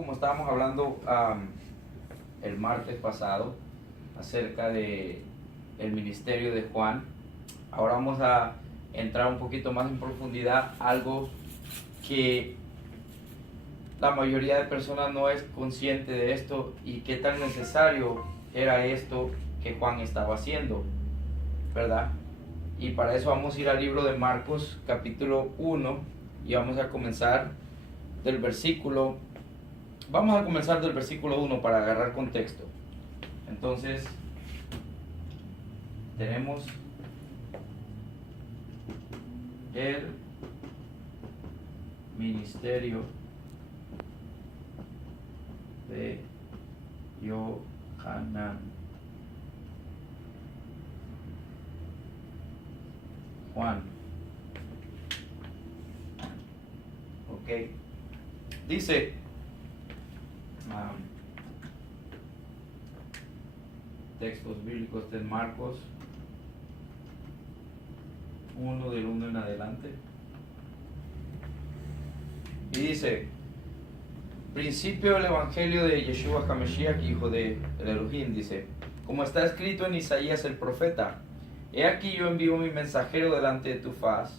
como estábamos hablando el martes pasado acerca de el ministerio de Juan, ahora vamos a entrar un poquito más en profundidad, algo que la mayoría de personas no es consciente de esto y qué tan necesario era esto que Juan estaba haciendo, ¿verdad? Y para eso vamos a ir al libro de Marcos capítulo 1 y vamos a comenzar del versículo, vamos a comenzar del versículo 1 para agarrar contexto. Entonces, tenemos el ministerio de Yohanan. Juan. Ok. Dice, textos bíblicos de Marcos 1 del 1 en adelante. Y dice, principio del evangelio de Yeshua HaMashiach, hijo de Elohim, dice, como está escrito en Isaías el profeta, he aquí yo envío mi mensajero delante de tu faz,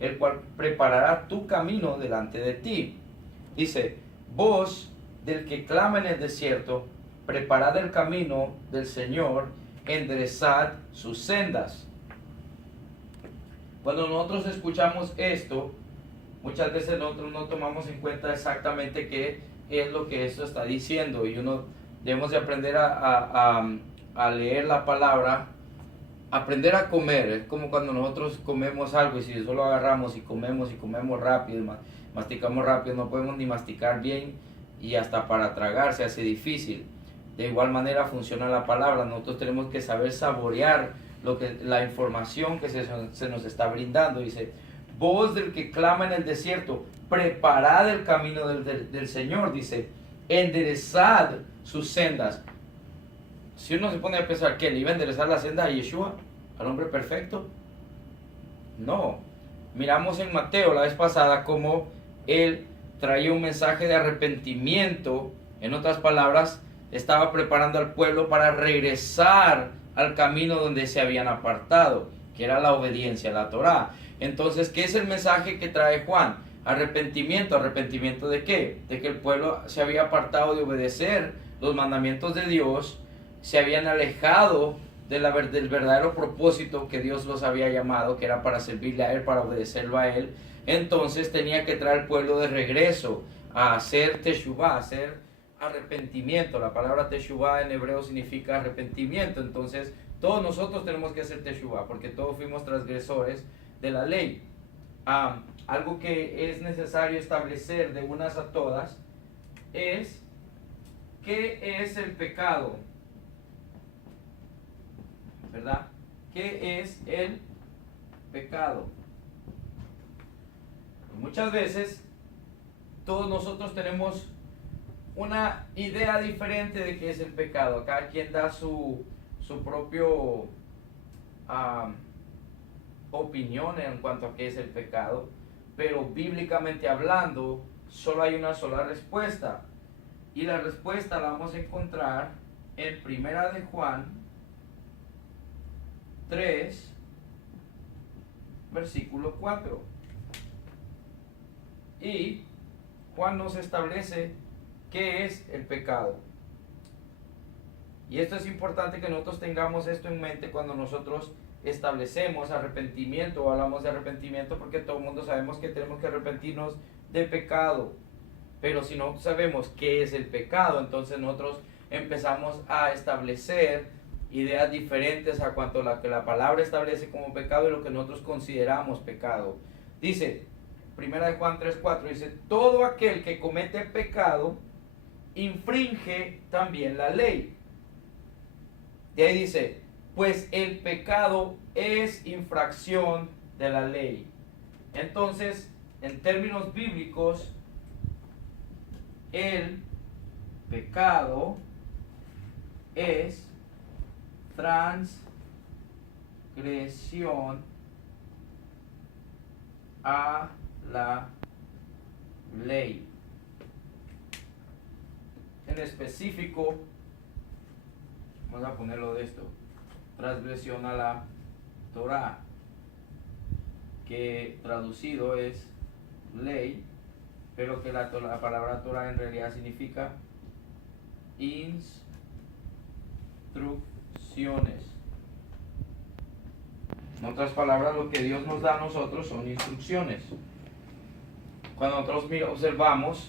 el cual preparará tu camino delante de ti. Dice, voz del que clama en el desierto, preparad el camino del Señor, enderezad sus sendas. Cuando nosotros escuchamos esto, muchas veces nosotros no tomamos en cuenta exactamente qué es lo que esto está diciendo, y uno debemos de aprender a leer la palabra, aprender a comer. Es como cuando nosotros comemos algo y si solo agarramos y comemos rápido, masticamos rápido, no podemos ni masticar bien y hasta para tragar se hace difícil. De igual manera funciona la palabra. Nosotros tenemos que saber saborear la información que se nos está brindando. Dice, voz del que clama en el desierto, preparad el camino del Señor. Dice, enderezad sus sendas. Si uno se pone a pensar que le iba a enderezar la senda a Yeshua, al hombre perfecto, no. Miramos en Mateo la vez pasada cómo él traía un mensaje de arrepentimiento. En otras palabras, estaba preparando al pueblo para regresar al camino donde se habían apartado, que era la obediencia a la Torá. Entonces, ¿qué es el mensaje que trae Juan? Arrepentimiento. ¿Arrepentimiento de qué? De que el pueblo se había apartado de obedecer los mandamientos de Dios, se habían alejado del verdadero propósito que Dios los había llamado, que era para servirle a Él, para obedecerlo a Él. Entonces tenía que traer al pueblo de regreso a hacer teshuvah, a hacer arrepentimiento. La palabra teshuvah en hebreo significa arrepentimiento. Entonces todos nosotros tenemos que hacer teshuvah porque todos fuimos transgresores de la ley. Algo que es necesario establecer de unas a todas es ¿qué es el pecado? ¿Verdad? ¿Qué es el pecado? Muchas veces todos nosotros tenemos una idea diferente de qué es el pecado. Cada quien da su propio opinión en cuanto a qué es el pecado, pero bíblicamente hablando solo hay una sola respuesta, y la respuesta la vamos a encontrar en Primera de Juan 3 versículo 4. Y Juan nos establece qué es el pecado. Y esto es importante que nosotros tengamos esto en mente cuando nosotros establecemos arrepentimiento o hablamos de arrepentimiento, porque todo el mundo sabemos que tenemos que arrepentirnos de pecado. Pero si no sabemos qué es el pecado, entonces nosotros empezamos a establecer ideas diferentes a cuanto a lo que la palabra establece como pecado y lo que nosotros consideramos pecado. Dice, Primera de Juan 3:4, dice, todo aquel que comete pecado infringe también la ley. De ahí dice, pues el pecado es infracción de la ley. Entonces, en términos bíblicos, el pecado es transgresión a la ley. en específico, vamos a ponerlo de esto, transgresión a la Torah, que traducido es ley, pero que la palabra Torah en realidad significa instrucciones. En otras palabras, lo que Dios nos da a nosotros son instrucciones. Cuando nosotros observamos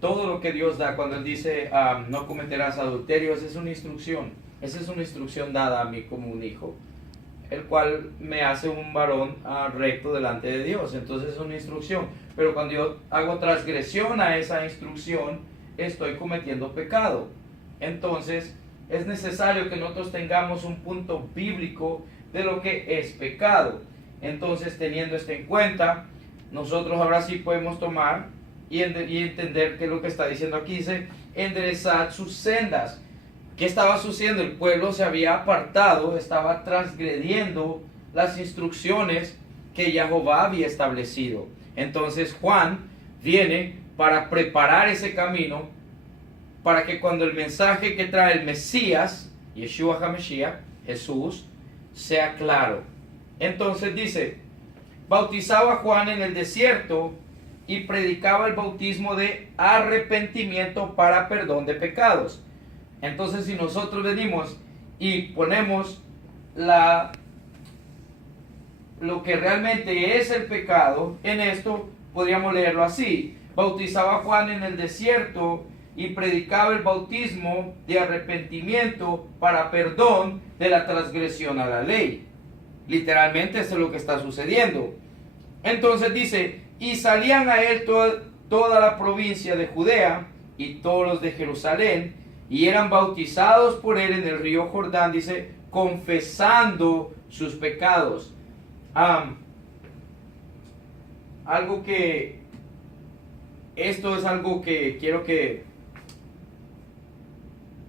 todo lo que Dios da, cuando Él dice no cometerás adulterio, esa es una instrucción. Esa es una instrucción dada a mí como un hijo, el cual me hace un varón recto delante de Dios. Entonces es una instrucción. Pero cuando yo hago transgresión a esa instrucción, estoy cometiendo pecado. Entonces es necesario que nosotros tengamos un punto bíblico de lo que es pecado. Entonces, teniendo esto en cuenta, nosotros ahora sí podemos tomar y entender que lo que está diciendo aquí dice enderezar sus sendas. ¿Qué estaba sucediendo? El pueblo se había apartado, estaba transgrediendo las instrucciones que Jehová había establecido. Entonces Juan viene para preparar ese camino para que cuando el mensaje que trae el Mesías, Yeshua HaMashiach, Jesús, sea claro. Entonces dice, bautizaba Juan en el desierto y predicaba el bautismo de arrepentimiento para perdón de pecados. Entonces, si nosotros venimos y ponemos lo que realmente es el pecado en esto, podríamos leerlo así. Bautizaba Juan en el desierto y predicaba el bautismo de arrepentimiento para perdón de la transgresión a la ley. Literalmente eso es lo que está sucediendo. Entonces dice, y salían a él toda la provincia de Judea y todos los de Jerusalén, y eran bautizados por él en el río Jordán, dice, confesando sus pecados. Esto es algo que quiero que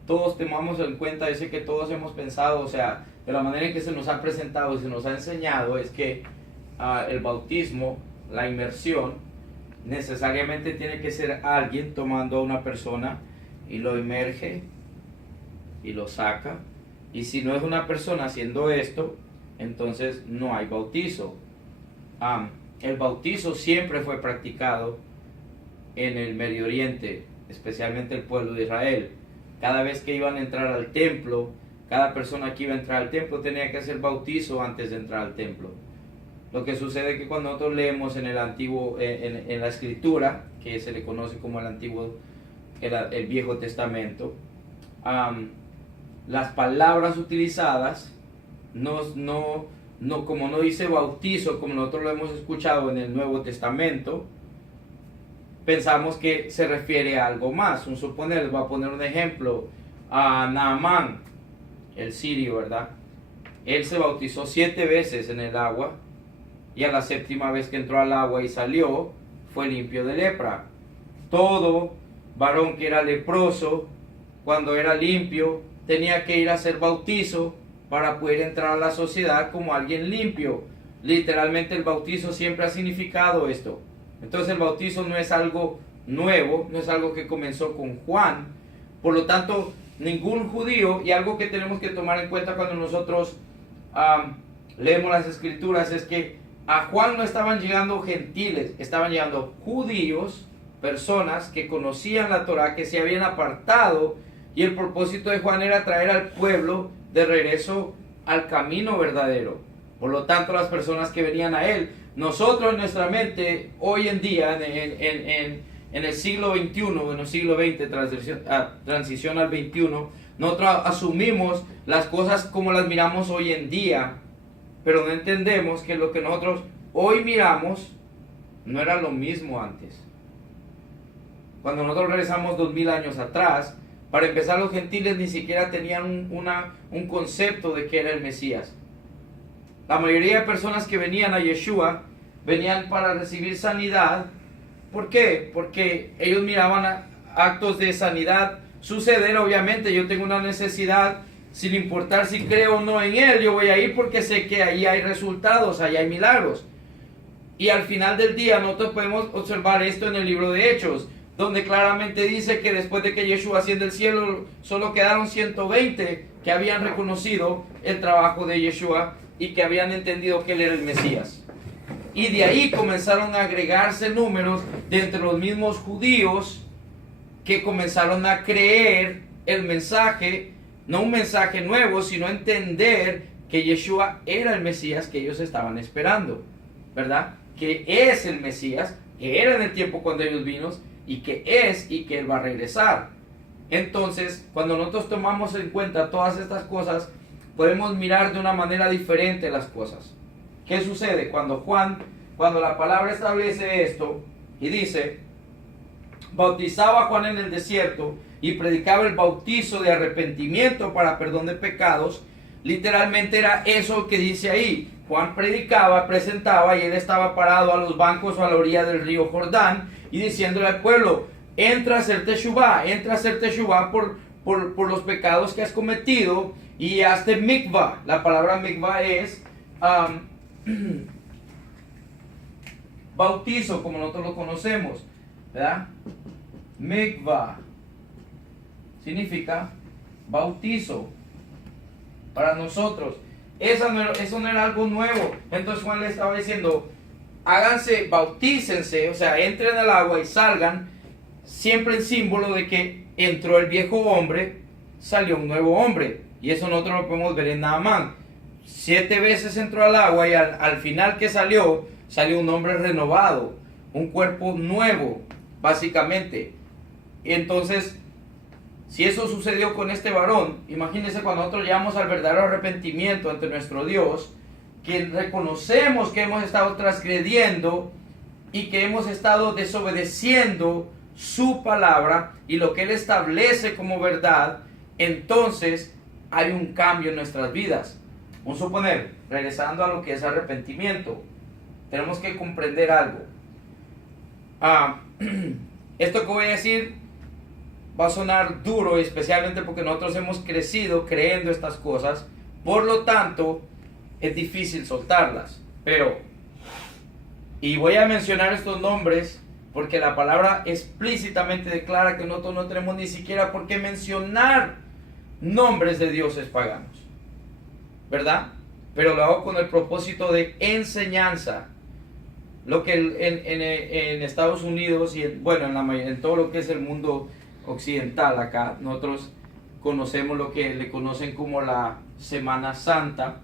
todos tengamos en cuenta. Dice que todos hemos pensado, o sea, de la manera en que se nos ha presentado y se nos ha enseñado, es que el bautismo, la inmersión, necesariamente tiene que ser alguien tomando a una persona y lo inmerge y lo saca. Y si no es una persona haciendo esto, entonces no hay bautizo. El bautizo siempre fue practicado en el Medio Oriente, especialmente el pueblo de Israel. Cada vez que iban a entrar al templo, cada persona que iba a entrar al templo tenía que hacer bautizo antes de entrar al templo. Lo que sucede es que cuando nosotros leemos en el antiguo, en la escritura, que se le conoce como el Viejo Testamento, las palabras utilizadas como no dice bautizo, como nosotros lo hemos escuchado en el Nuevo Testamento, pensamos que se refiere a algo más. Suponer, les voy a poner un ejemplo, a Naamán, el sirio, ¿verdad? Él se bautizó 7 veces en el agua, y a la 7ª vez que entró al agua y salió, fue limpio de lepra. Todo varón que era leproso, cuando era limpio, tenía que ir a hacer bautizo para poder entrar a la sociedad como alguien limpio. Literalmente el bautizo siempre ha significado esto. Entonces el bautizo no es algo nuevo, no es algo que comenzó con Juan. Por lo tanto, ningún judío, y algo que tenemos que tomar en cuenta cuando nosotros leemos las escrituras, es que a Juan no estaban llegando gentiles, estaban llegando judíos, personas que conocían la Torah, que se habían apartado, y el propósito de Juan era traer al pueblo de regreso al camino verdadero. Por lo tanto, las personas que venían a él, nosotros en nuestra mente, hoy en día, en el siglo XXI, en el siglo XX, transición al XXI, nosotros asumimos las cosas como las miramos hoy en día, pero no entendemos que lo que nosotros hoy miramos no era lo mismo antes. Cuando nosotros regresamos 2000 años atrás, para empezar, los gentiles ni siquiera tenían un concepto de qué era el Mesías. La mayoría de personas que venían a Yeshua venían para recibir sanidad. ¿Por qué? Porque ellos miraban actos de sanidad suceder. Obviamente, yo tengo una necesidad, sin importar si creo o no en él, yo voy a ir porque sé que ahí hay resultados, ahí hay milagros. Y al final del día nosotros podemos observar esto en el libro de Hechos. donde claramente dice que después de que Yeshua asciende al cielo, solo quedaron 120 que habían reconocido el trabajo de Yeshua y que habían entendido que él era el Mesías. Y de ahí comenzaron a agregarse números de entre los mismos judíos que comenzaron a creer el mensaje, no un mensaje nuevo, sino entender que Yeshua era el Mesías que ellos estaban esperando, ¿verdad? Que es el Mesías, que era en el tiempo cuando ellos vino, y que es y que él va a regresar. Entonces, cuando nosotros tomamos en cuenta todas estas cosas, podemos mirar de una manera diferente las cosas. ¿Qué sucede? Cuando la palabra establece esto y dice, bautizaba a Juan en el desierto y predicaba el bautizo de arrepentimiento para perdón de pecados, literalmente era eso que dice ahí. Juan predicaba, presentaba, y él estaba parado a los bancos o a la orilla del río Jordán y diciéndole al pueblo, entra a hacer teshuvá por los pecados que has cometido y hazte mikvah. La palabra mikvah es bautizo, como nosotros lo conocemos, ¿verdad? Mikvah significa bautizo para nosotros. Eso no era algo nuevo. Entonces Juan le estaba diciendo, háganse, bautícense, o sea, entren al agua y salgan, siempre en símbolo de que entró el viejo hombre, salió un nuevo hombre. Y eso nosotros lo podemos ver en Naamán. 7 veces entró al agua y al final que salió un hombre renovado, un cuerpo nuevo, básicamente. Entonces, si eso sucedió con este varón, imagínense cuando nosotros llegamos al verdadero arrepentimiento ante nuestro Dios, que reconocemos que hemos estado transgrediendo y que hemos estado desobedeciendo su palabra y lo que Él establece como verdad, entonces hay un cambio en nuestras vidas. Vamos a suponer, regresando a lo que es arrepentimiento, tenemos que comprender algo. Esto que voy a decir va a sonar duro, especialmente porque nosotros hemos crecido creyendo estas cosas, por lo tanto es difícil soltarlas. Y voy a mencionar estos nombres porque la palabra explícitamente declara que nosotros no tenemos ni siquiera por qué mencionar nombres de dioses paganos, ¿verdad? Pero lo hago con el propósito de enseñanza. Lo que en Estados Unidos y en todo lo que es el mundo occidental acá, nosotros conocemos lo que le conocen como la Semana Santa,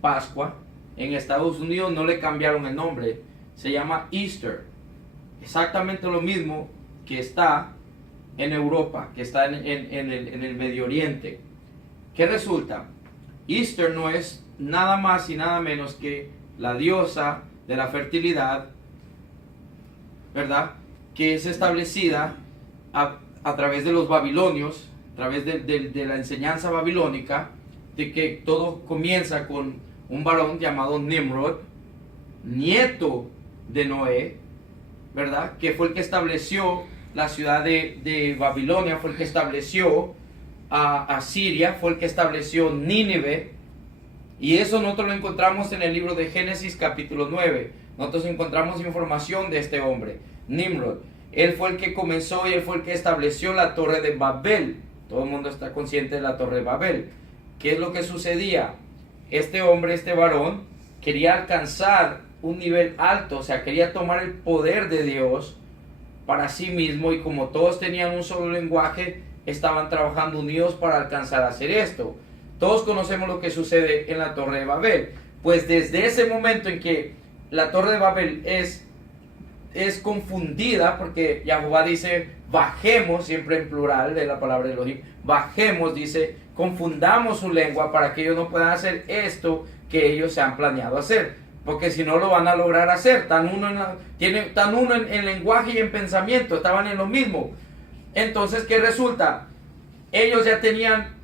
Pascua. En Estados Unidos no le cambiaron el nombre, se llama Easter. Exactamente lo mismo que está en Europa, que está en el Medio Oriente. ¿Qué resulta? Easter no es nada más y nada menos que la diosa de la fertilidad, ¿verdad? Que es establecida a través de los babilonios, a través de la enseñanza babilónica, de que todo comienza con un varón llamado Nimrod, nieto de Noé, ¿verdad? Que fue el que estableció la ciudad de Babilonia, fue el que estableció a Siria, fue el que estableció Nínive. Y eso nosotros lo encontramos en el libro de Génesis capítulo 9. Nosotros encontramos información de este hombre, Nimrod. Él fue el que comenzó y él fue el que estableció la torre de Babel. Todo el mundo está consciente de la torre de Babel. ¿Qué es lo que sucedía? Este hombre, este varón, quería alcanzar un nivel alto, o sea, quería tomar el poder de Dios para sí mismo, y como todos tenían un solo lenguaje, estaban trabajando unidos para alcanzar a hacer esto. Todos conocemos lo que sucede en la torre de Babel. Pues desde ese momento en que la torre de Babel es confundida, porque Yahová dice bajemos, siempre en plural de la palabra Elohim, bajemos, dice, confundamos su lengua para que ellos no puedan hacer esto que ellos se han planeado hacer, porque si no lo van a lograr hacer. Tan uno en lenguaje y en pensamiento, estaban en lo mismo. Entonces, ¿qué resulta? Ellos ya tenían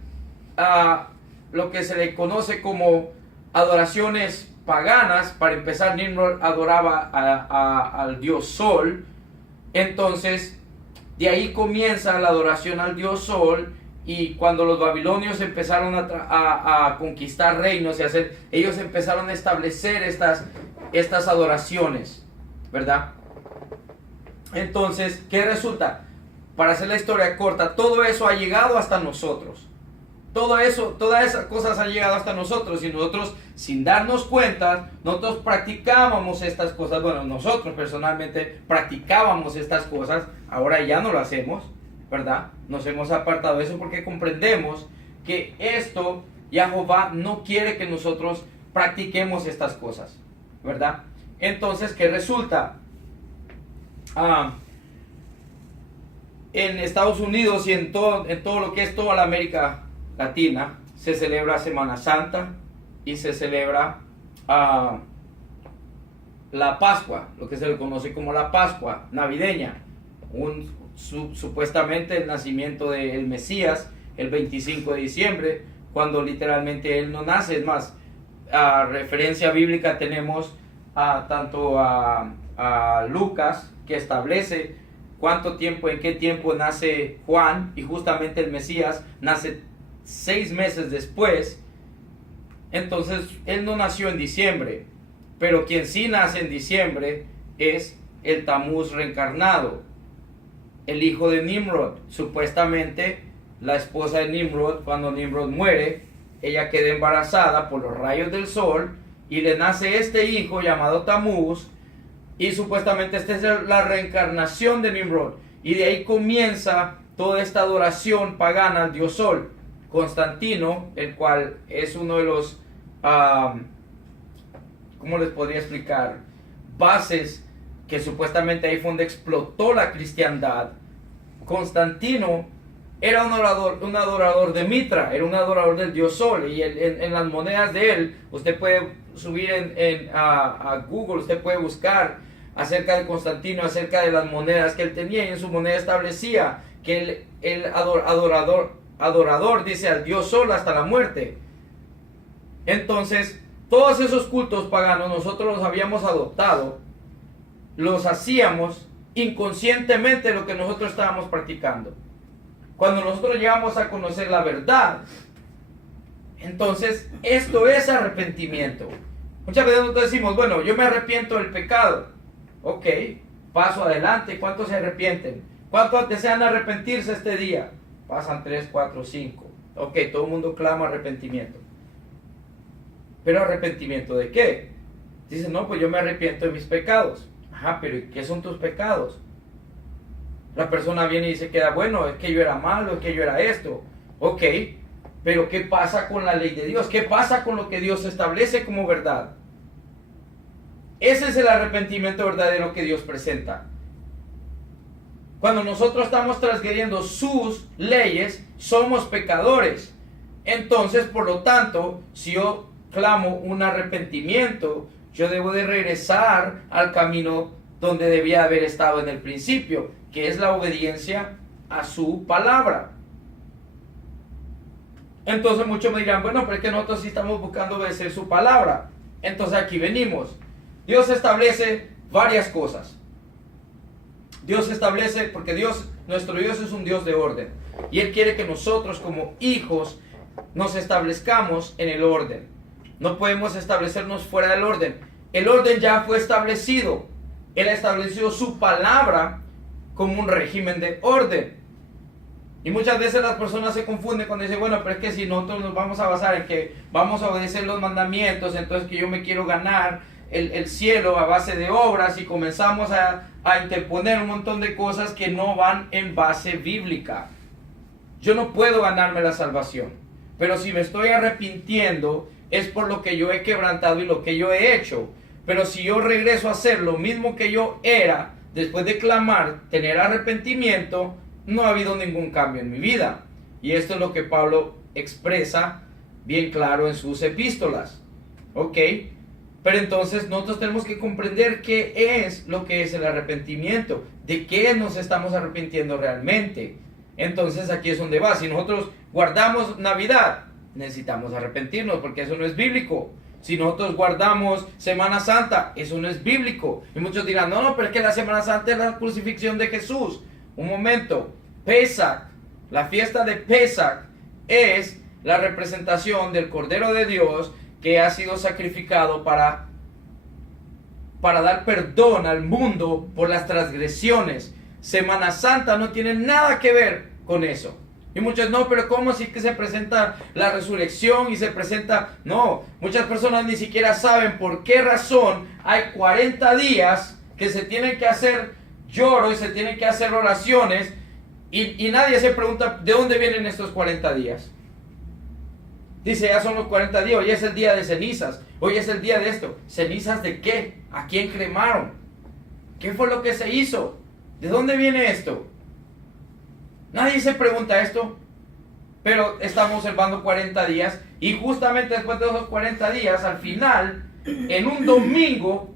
lo que se le conoce como adoraciones paganas. Para empezar, Nimrod adoraba al dios Sol. Entonces, de ahí comienza la adoración al dios Sol. Y cuando los babilonios empezaron a conquistar reinos ellos empezaron a establecer estas adoraciones, ¿verdad? Entonces, ¿qué resulta? Para hacer la historia corta, todo eso ha llegado hasta nosotros. Todo eso, todas esas cosas han llegado hasta nosotros y nosotros, sin darnos cuenta, nosotros practicábamos estas cosas. Bueno, nosotros personalmente practicábamos estas cosas, ahora ya no lo hacemos, ¿verdad? Nos hemos apartado de eso porque comprendemos que esto, Jehová no quiere que nosotros practiquemos estas cosas, ¿verdad? Entonces, ¿qué resulta? En Estados Unidos y en todo lo que es toda la América Latina, se celebra Semana Santa y se celebra la Pascua, lo que se le conoce como la Pascua navideña, supuestamente el nacimiento del Mesías, el 25 de diciembre, cuando literalmente él no nace. Es más, referencia bíblica tenemos tanto a Lucas, que establece en qué tiempo nace Juan, y justamente el Mesías nace 6 meses después. Entonces él no nació en diciembre, pero quien sí nace en diciembre es el Tamuz reencarnado, el hijo de Nimrod. Supuestamente la esposa de Nimrod, cuando Nimrod muere, ella queda embarazada por los rayos del sol y le nace este hijo llamado Tamuz, y supuestamente esta es la reencarnación de Nimrod, y de ahí comienza toda esta adoración pagana al dios sol. Constantino, el cual es uno de los, ¿cómo les podría explicar? Bases, que supuestamente ahí fue donde explotó la cristiandad. Constantino era un adorador de Mitra, era un adorador del dios sol, y en las monedas de él, usted puede subir a Google, usted puede buscar acerca de Constantino, acerca de las monedas que él tenía, y en su moneda establecía que el adorador dice al dios sol hasta la muerte. Entonces, todos esos cultos paganos nosotros los habíamos adoptado, los hacíamos inconscientemente lo que nosotros estábamos practicando. Cuando nosotros llegamos a conocer la verdad, entonces esto es arrepentimiento. Muchas veces nosotros decimos, bueno, yo me arrepiento del pecado. Ok, paso adelante. ¿Cuántos se arrepienten? ¿Cuántos desean arrepentirse este día? Pasan 3, 4, 5. Ok, todo el mundo clama arrepentimiento. ¿Pero arrepentimiento de qué? Dicen, no, pues yo me arrepiento de mis pecados. Ajá, pero ¿qué son tus pecados? La persona viene y se queda, bueno, es que yo era malo, es que yo era esto. Ok, pero ¿qué pasa con la ley de Dios? ¿Qué pasa con lo que Dios establece como verdad? Ese es el arrepentimiento verdadero que Dios presenta. Cuando nosotros estamos transgrediendo sus leyes, somos pecadores. Entonces, por lo tanto, si yo clamo un arrepentimiento, yo debo de regresar al camino donde debía haber estado en el principio, que es la obediencia a su palabra. Entonces muchos me dirán, bueno, pero es que nosotros sí estamos buscando obedecer su palabra. Entonces aquí venimos. Dios establece varias cosas. Dios establece, porque nuestro Dios es un Dios de orden. Y Él quiere que nosotros como hijos nos establezcamos en el orden. No podemos establecernos fuera del orden. El orden ya fue establecido. Él ha establecido su palabra como un régimen de orden. Y muchas veces las personas se confunden cuando dicen, bueno, pero es que si nosotros nos vamos a basar en que vamos a obedecer los mandamientos, entonces que yo me quiero ganar el cielo a base de obras, y comenzamos a interponer un montón de cosas que no van en base bíblica. Yo no puedo ganarme la salvación, pero si me estoy arrepintiendo es por lo que yo he quebrantado y lo que yo he hecho. Pero si yo regreso a hacer lo mismo que yo era, después de clamar, tener arrepentimiento, no ha habido ningún cambio en mi vida. Y esto es lo que Pablo expresa bien claro en sus epístolas. ¿Ok? Pero entonces nosotros tenemos que comprender qué es lo que es el arrepentimiento, de qué nos estamos arrepintiendo realmente. Entonces aquí es donde va. Si nosotros guardamos Navidad, necesitamos arrepentirnos porque eso no es bíblico. Si nosotros guardamos Semana Santa, eso no es bíblico. Y muchos dirán, no, pero es que la Semana Santa es la crucifixión de Jesús. Un momento, Pesach, la fiesta de Pesach es la representación del Cordero de Dios que ha sido sacrificado para para dar perdón al mundo por las transgresiones. Semana Santa no tiene nada que ver con eso. Y muchos, no, pero ¿cómo así que se presenta la resurrección y se presenta? No, muchas personas ni siquiera saben por qué razón hay 40 días que se tienen que hacer lloro y se tienen que hacer oraciones y nadie se pregunta de dónde vienen estos 40 días. Dice, ya son los 40 días, hoy es el día de cenizas, hoy es el día de esto. ¿Cenizas de qué? ¿A quién cremaron? ¿Qué fue lo que se hizo? ¿De dónde viene esto? Nadie se pregunta esto, pero estamos observando 40 días y justamente después de esos 40 días, al final, en un domingo,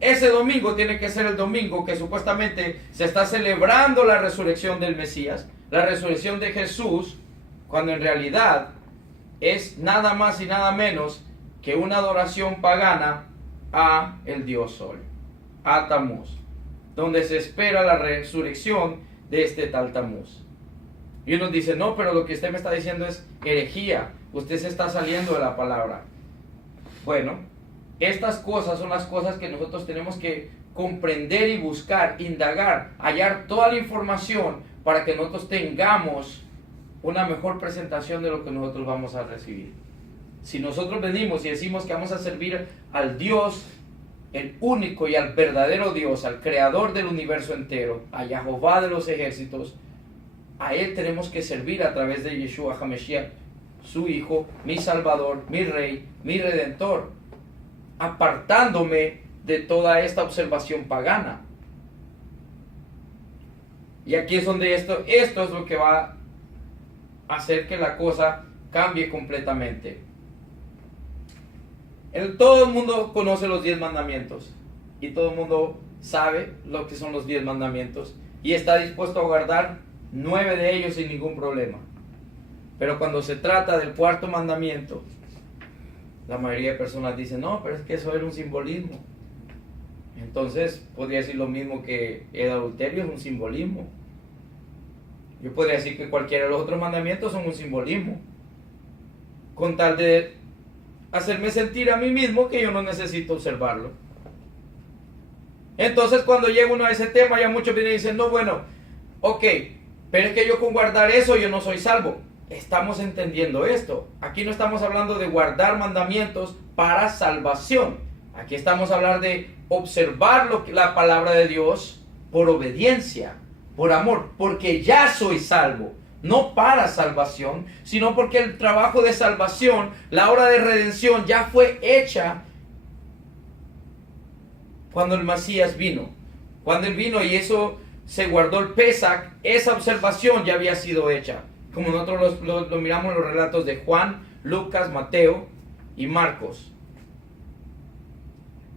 ese domingo tiene que ser el domingo que supuestamente se está celebrando la resurrección del Mesías, la resurrección de Jesús, cuando en realidad es nada más y nada menos que una adoración pagana a el Dios Sol, a Tamuz, donde se espera la resurrección de este tal Tamuz. Y uno dice, no, pero lo que usted me está diciendo es herejía, usted se está saliendo de la palabra. Bueno, estas cosas son las cosas que nosotros tenemos que comprender y buscar, indagar, hallar toda la información para que nosotros tengamos una mejor presentación de lo que nosotros vamos a recibir. Si nosotros venimos y decimos que vamos a servir al Dios, el único y al verdadero Dios, al creador del universo entero, a Jehová de los ejércitos, a Él tenemos que servir a través de Yeshua HaMashiach, su Hijo, mi Salvador, mi Rey, mi Redentor, apartándome de toda esta observación pagana. Y aquí es donde esto es lo que va a hacer que la cosa cambie completamente. Todo el mundo conoce los 10 mandamientos y todo el mundo sabe lo que son los 10 mandamientos y está dispuesto a guardar 9 de ellos sin ningún problema. Pero cuando se trata del cuarto mandamiento, la mayoría de personas dicen, no, pero es que eso era un simbolismo. Entonces, podría decir lo mismo que el adulterio es un simbolismo. Yo podría decir que cualquiera de los otros mandamientos son un simbolismo, con tal de hacerme sentir a mí mismo que yo no necesito observarlo. Entonces, cuando llega uno a ese tema, ya muchos vienen y dicen, no, bueno, ok, pero es que yo con guardar eso yo no soy salvo. Estamos entendiendo esto. Aquí no estamos hablando de guardar mandamientos para salvación. Aquí estamos hablando de observar la palabra de Dios por obediencia, por amor, porque ya soy salvo. No para salvación, sino porque el trabajo de salvación, la obra de redención ya fue hecha cuando el Mesías vino. Cuando Él vino y eso se guardó el Pesach, esa observación ya había sido hecha. Como nosotros lo miramos en los relatos de Juan, Lucas, Mateo y Marcos.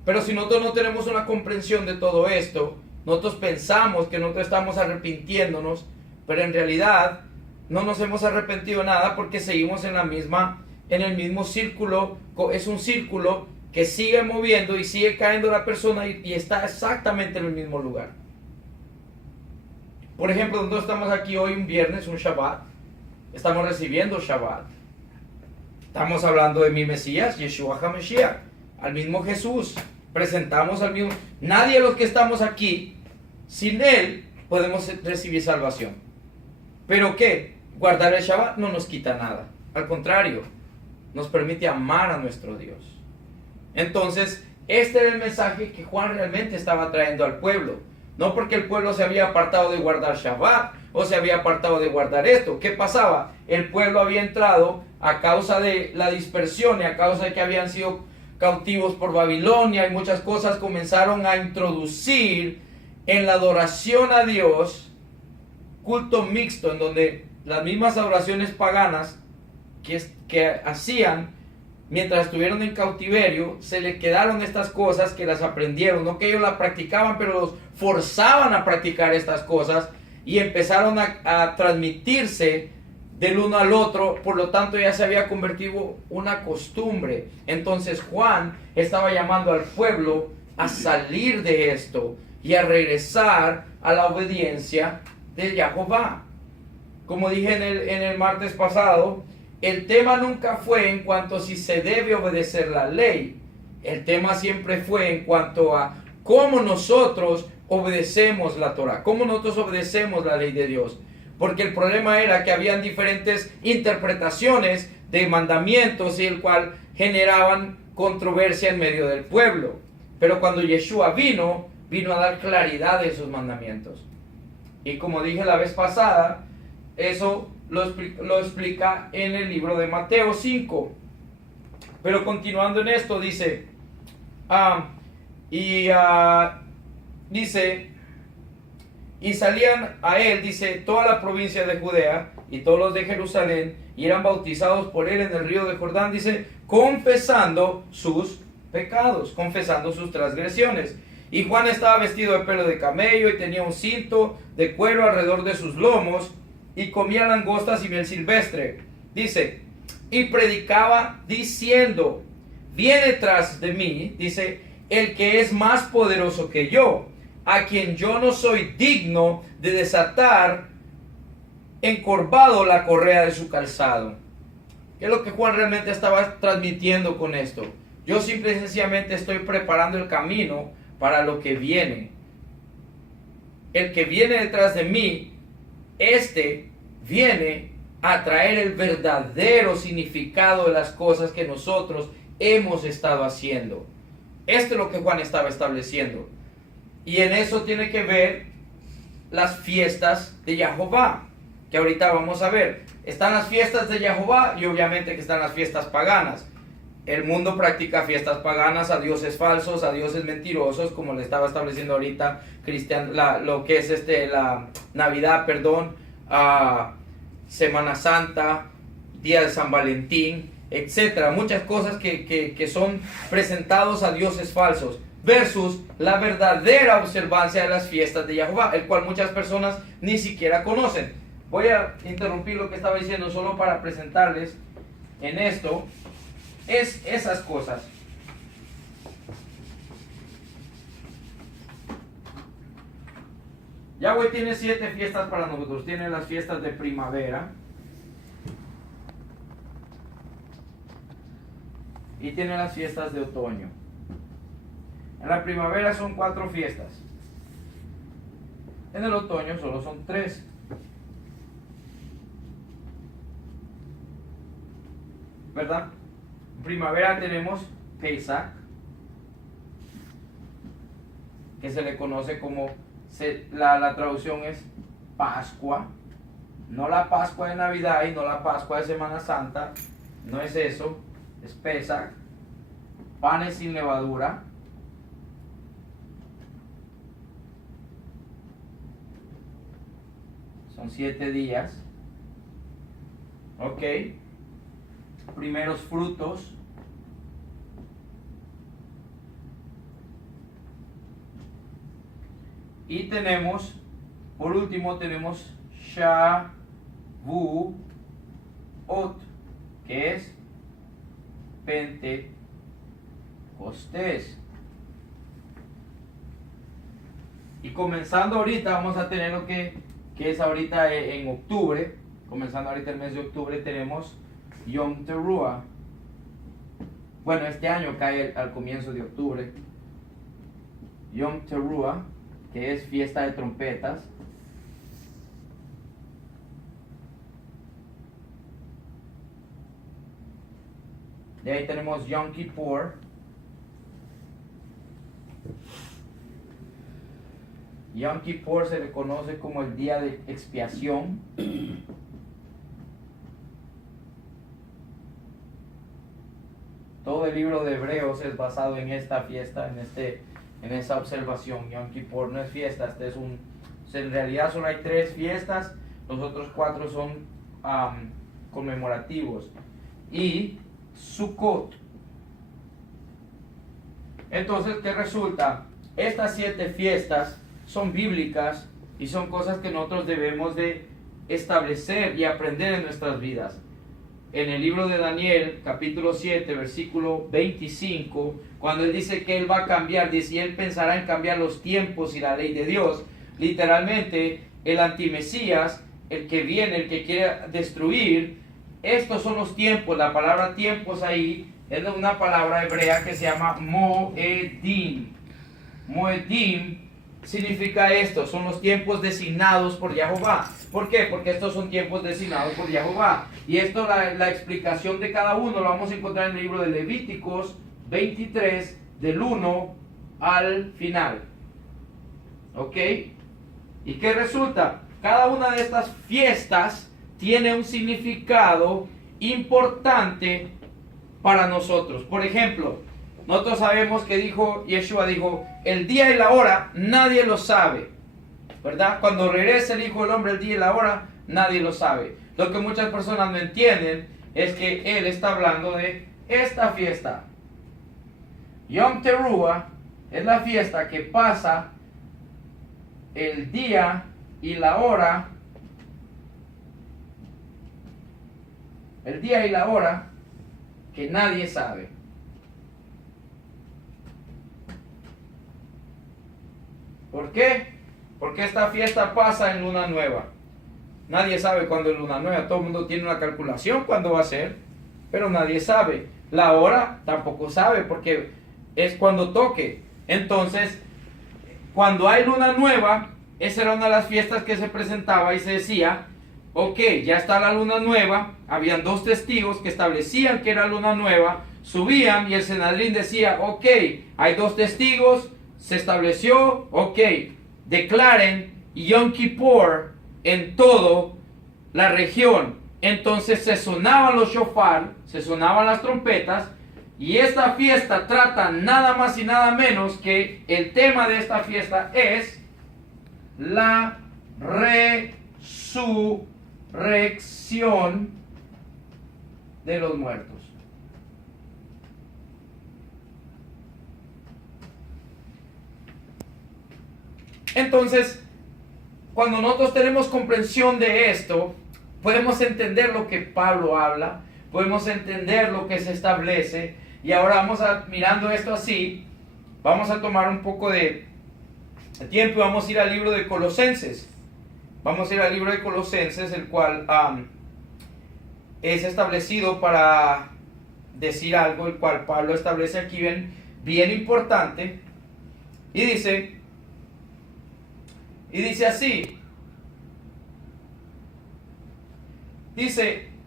Pero si nosotros no tenemos una comprensión de todo esto, nosotros pensamos que nosotros estamos arrepintiéndonos, pero en realidad no nos hemos arrepentido de nada porque seguimos en el mismo círculo. Es un círculo que sigue moviendo y sigue cayendo la persona y está exactamente en el mismo lugar. Por ejemplo, nosotros estamos aquí hoy un viernes, un Shabbat. Estamos recibiendo Shabbat. Estamos hablando de mi Mesías, Yeshua HaMashiach, al mismo Jesús. Presentamos al mismo. Nadie de los que estamos aquí, sin Él, podemos recibir salvación. ¿Pero qué? Guardar el Shabbat no nos quita nada. Al contrario, nos permite amar a nuestro Dios. Entonces, este era el mensaje que Juan realmente estaba trayendo al pueblo. No porque el pueblo se había apartado de guardar Shabbat o se había apartado de guardar esto. ¿Qué pasaba? El pueblo había entrado a causa de la dispersión y a causa de que habían sido cautivos por Babilonia y muchas cosas comenzaron a introducir en la adoración a Dios culto mixto, en donde las mismas adoraciones paganas que hacían mientras estuvieron en cautiverio, se les quedaron estas cosas que las aprendieron, no que ellos las practicaban, pero los forzaban a practicar estas cosas y empezaron a transmitirse del uno al otro, por lo tanto ya se había convertido una costumbre. Entonces Juan estaba llamando al pueblo a salir de esto y a regresar a la obediencia de Jehová. Como dije en el martes pasado, el tema nunca fue en cuanto a si se debe obedecer la ley, El tema siempre fue en cuanto a cómo nosotros obedecemos la Torah, cómo nosotros obedecemos la ley de Dios. Porque el problema era que habían diferentes interpretaciones de mandamientos y el cual generaban controversia en medio del pueblo. Pero cuando Yeshua vino a dar claridad de esos mandamientos. Y como dije la vez pasada, eso lo explica en el libro de Mateo 5. Pero continuando en esto, dice, y salían a él, dice, toda la provincia de Judea y todos los de Jerusalén, y eran bautizados por él en el río de Jordán, dice, confesando sus pecados, confesando sus transgresiones. Y Juan estaba vestido de pelo de camello y tenía un cinto de cuero alrededor de sus lomos y comía langostas y miel silvestre. Dice, y predicaba diciendo, viene tras de mí, dice, el que es más poderoso que yo, a quien yo no soy digno de desatar encorvado la correa de su calzado. ¿Qué es lo que Juan realmente estaba transmitiendo con esto? Yo simple y sencillamente estoy preparando el camino para lo que viene. El que viene detrás de mí, viene a traer el verdadero significado de las cosas que nosotros hemos estado haciendo. Esto es lo que Juan estaba estableciendo. Y en eso tiene que ver las fiestas de Jehová, que ahorita vamos a ver. Están las fiestas de Jehová y obviamente que están las fiestas paganas. El mundo practica fiestas paganas a dioses falsos, a dioses mentirosos, como le estaba estableciendo ahorita lo que es la Navidad, Semana Santa, Día de San Valentín, etcétera. Muchas cosas que son presentados a dioses falsos, versus la verdadera observancia de las fiestas de Jehová, el cual muchas personas ni siquiera conocen. Voy a interrumpir lo que estaba diciendo solo para presentarles en esto es esas cosas. Yahweh tiene 7 fiestas para nosotros. Tiene las fiestas de primavera y tiene las fiestas de otoño. En la primavera son 4 fiestas. En el otoño solo son 3. ¿Verdad? En primavera tenemos Pesach, que se le conoce como, la traducción es Pascua. No la Pascua de Navidad y no la Pascua de Semana Santa. No es eso. Es Pesach. Panes sin levadura. Son 7 días. Ok. Primeros frutos. Y tenemos, por último, tenemos Shavuot, que es Pentecostés. Y comenzando ahorita, vamos a tener lo que es ahorita en octubre. Comenzando ahorita el mes de octubre, tenemos Yom Teruah. Bueno, este año cae al comienzo de octubre. Yom Teruah, que es fiesta de trompetas. De ahí tenemos Yom Kippur. Yom Kippur se le conoce como el día de expiación. Todo el libro de Hebreos es basado en esta fiesta, en esa observación. Yom Kippur no es fiesta, en realidad solo hay 3 fiestas, los otros 4 son conmemorativos. Y Sukkot. Entonces, ¿qué resulta? Estas 7 fiestas son bíblicas y son cosas que nosotros debemos de establecer y aprender en nuestras vidas. En el libro de Daniel, capítulo 7, versículo 25, cuando él dice que él va a cambiar, dice, y él pensará en cambiar los tiempos y la ley de Dios. Literalmente, el antimesías, el que viene, el que quiere destruir, estos son los tiempos. La palabra tiempos ahí es una palabra hebrea que se llama Moedim. Moedim significa esto, son los tiempos designados por Jehová. ¿Por qué? Porque estos son tiempos designados por Jehová. Y esto, la explicación de cada uno, lo vamos a encontrar en el libro de Levíticos 23, del 1 al final. ¿Ok? ¿Y qué resulta? Cada una de estas fiestas tiene un significado importante para nosotros. Por ejemplo, nosotros sabemos que Yeshua dijo, el día y la hora nadie lo sabe, ¿verdad? Cuando regrese el Hijo del Hombre, el día y la hora nadie lo sabe. Lo que muchas personas no entienden es que Él está hablando de esta fiesta. Yom Teruah es la fiesta que pasa el día y la hora, que nadie sabe. ¿Por qué? Porque esta fiesta pasa en luna nueva. Nadie sabe cuándo es luna nueva. Todo el mundo tiene una calculación cuándo va a ser, pero nadie sabe. La hora tampoco sabe porque es cuando toque. Entonces, cuando hay luna nueva, esa era una de las fiestas que se presentaba y se decía, ok, ya está la luna nueva. Habían dos testigos que establecían que era luna nueva, subían y el Sanedrín decía, ok, hay dos testigos, se estableció, ok, declaren Yom Kippur en toda la región. Entonces se sonaban los shofar, se sonaban las trompetas, y esta fiesta trata nada más y nada menos que el tema de esta fiesta es la resurrección de los muertos. Entonces, cuando nosotros tenemos comprensión de esto, podemos entender lo que Pablo habla, podemos entender lo que se establece. Y ahora mirando esto así, vamos a tomar un poco de tiempo y vamos a ir al libro de Colosenses. Vamos a ir al libro de Colosenses, el cual es establecido para decir algo, el cual Pablo establece aquí bien importante. Y dice así.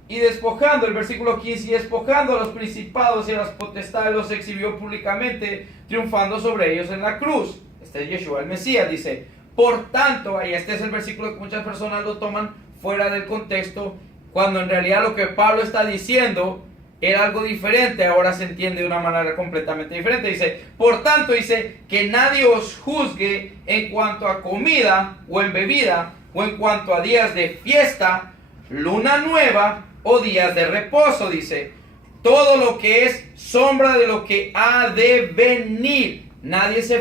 Y despojando, el versículo 15, y despojando a los principados y a las potestades, los exhibió públicamente, triunfando sobre ellos en la cruz. Este es Yeshua el Mesías, dice. Por tanto, y este es el versículo que muchas personas lo toman fuera del contexto, cuando en realidad lo que Pablo está diciendo era algo diferente, ahora se entiende de una manera completamente diferente. Dice, por tanto, dice, que nadie os juzgue en cuanto a comida o en bebida, o en cuanto a días de fiesta, luna nueva o días de reposo. Dice, todo lo que es sombra de lo que ha de venir. Nadie se